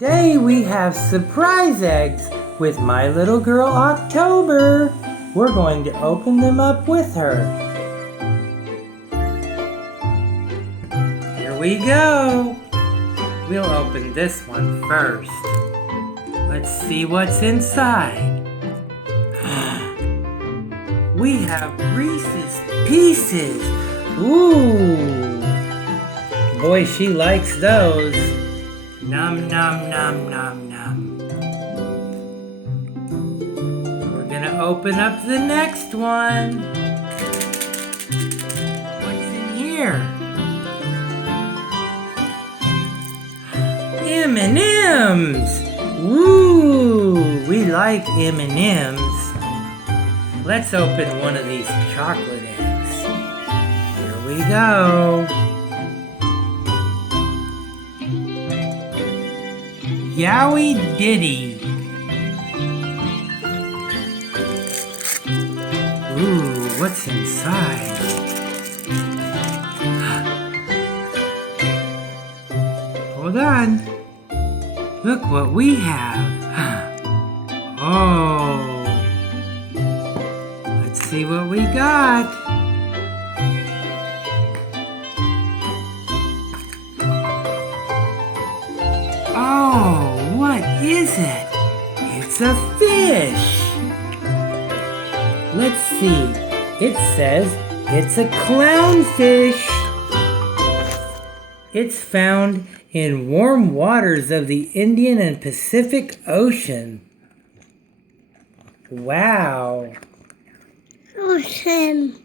Today we have surprise eggs with my little girl October. We're going to open them up with her. Here we go. We'll open this one first. Let's see what's inside. We have Reese's Pieces. Ooh. Boy, she likes those. Nom nom nom nom nom. We're gonna open up the next one. What's in here? M&ms. Woo! We like M&ms. Let's open one of these chocolate eggs. Here we go. Yowie Diddy. Ooh, what's inside? Hold on. Look what we have. Oh. Let's see what we got. Oh, what is it? It's a fish. Let's see. It says it's a clownfish. It's found in warm waters of the Indian and Pacific Ocean. Wow. Awesome.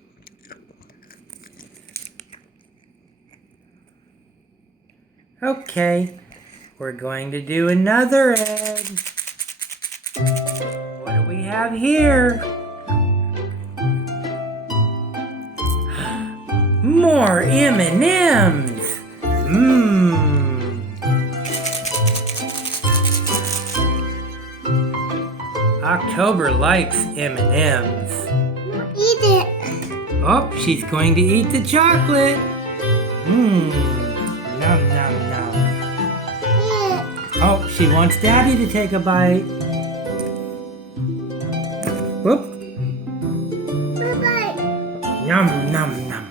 Okay, we're going to do another egg. What do we have here? More M&ms. October likes M&ms. Eat it. Oh, she's going to eat the chocolate. Nom nom nom. Oh, she wants Daddy to take a bite. Whoop. Bye-bye. Nom nom nom.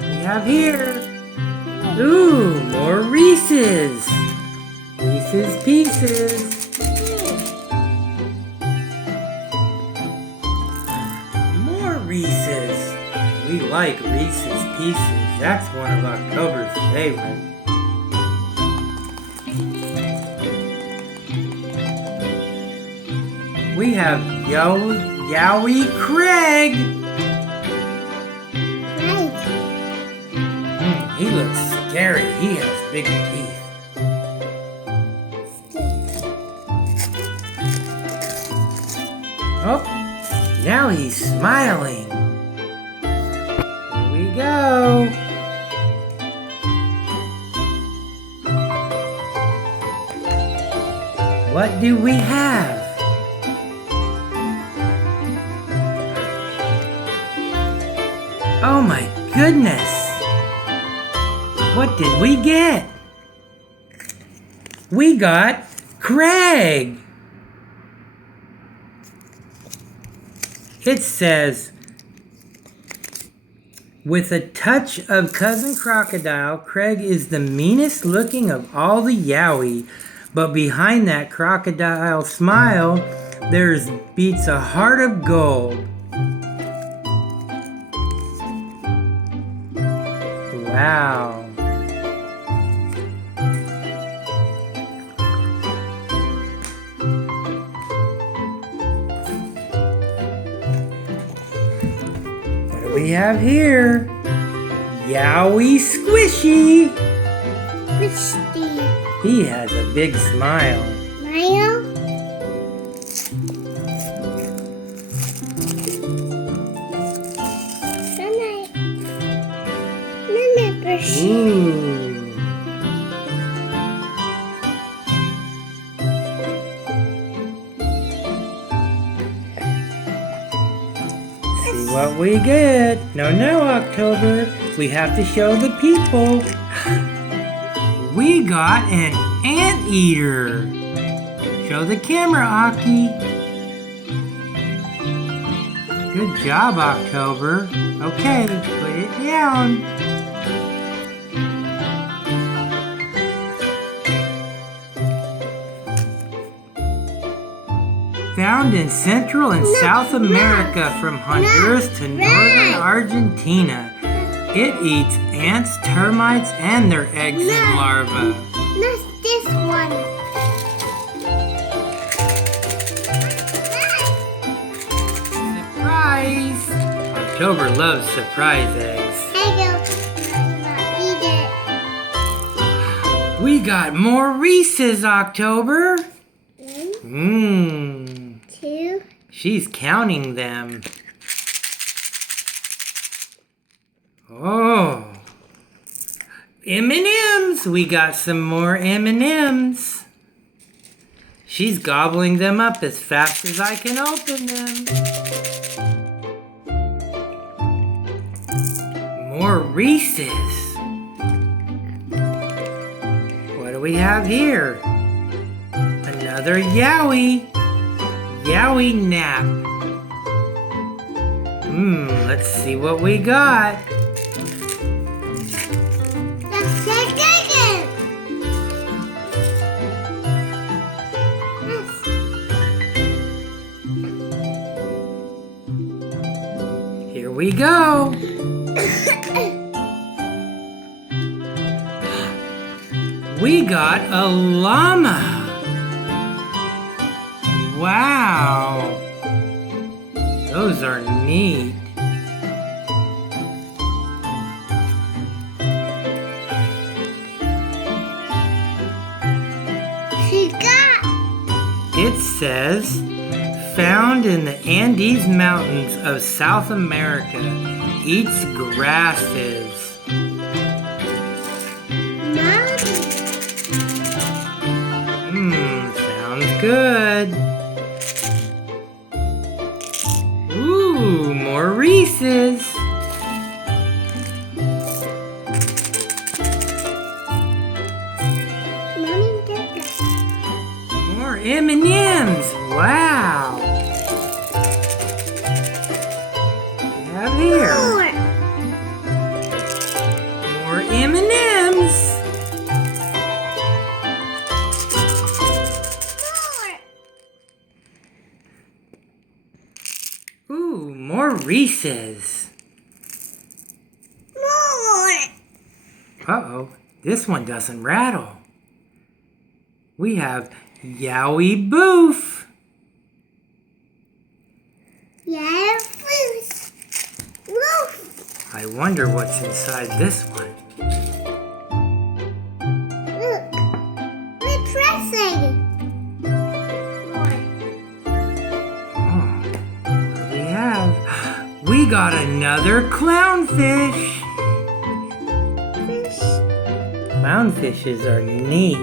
We have here. Ooh, more Reese's. Reese's Pieces. More Reese's. We like Reese's Pieces. That's one of October's favorites. We have Yowie Craig. He looks scary. He has big teeth. Oh, now he's smiling. Here we go. What do we have? Oh my goodness! What did we get? We got Craig! It says, with a touch of Cousin Crocodile, Craig is the meanest looking of all the Yowie. But behind that crocodile smile, there's beats a heart of gold. Wow. What do we have here? Yowie Squishy. Christy. He has a big smile. Smile. Ooh. See what we get. No, October. We have to show the people. We We got an anteater. Show the camera, Aki. Good job, October. Okay, put it down. Found in Central and South America from Honduras to northern Argentina. It eats ants, termites, and their eggs and larvae. Not this one. Surprise! October loves surprise eggs. I don't eat it. We got more Reese's, October. 1, 2. She's counting them. Oh. M&Ms. We got some more M&Ms. She's gobbling them up as fast as I can open them. More Reese's. What do we have here? Another Yowie. Yowie nap. Let's see what we got. Here we go. We got a llama. Wow. Those are neat. It says, found in the Andes Mountains of South America, eats grasses. Sounds good. Ooh, more Reese's. More M&Ms. Wow. What do we have here? More M&Ms. Ooh, more Reese's. Uh-oh, this one doesn't rattle. We have Yowie Boof. I wonder what's inside this one. Look, we're pressing. What do we have? We got another clownfish. Clownfishes are neat.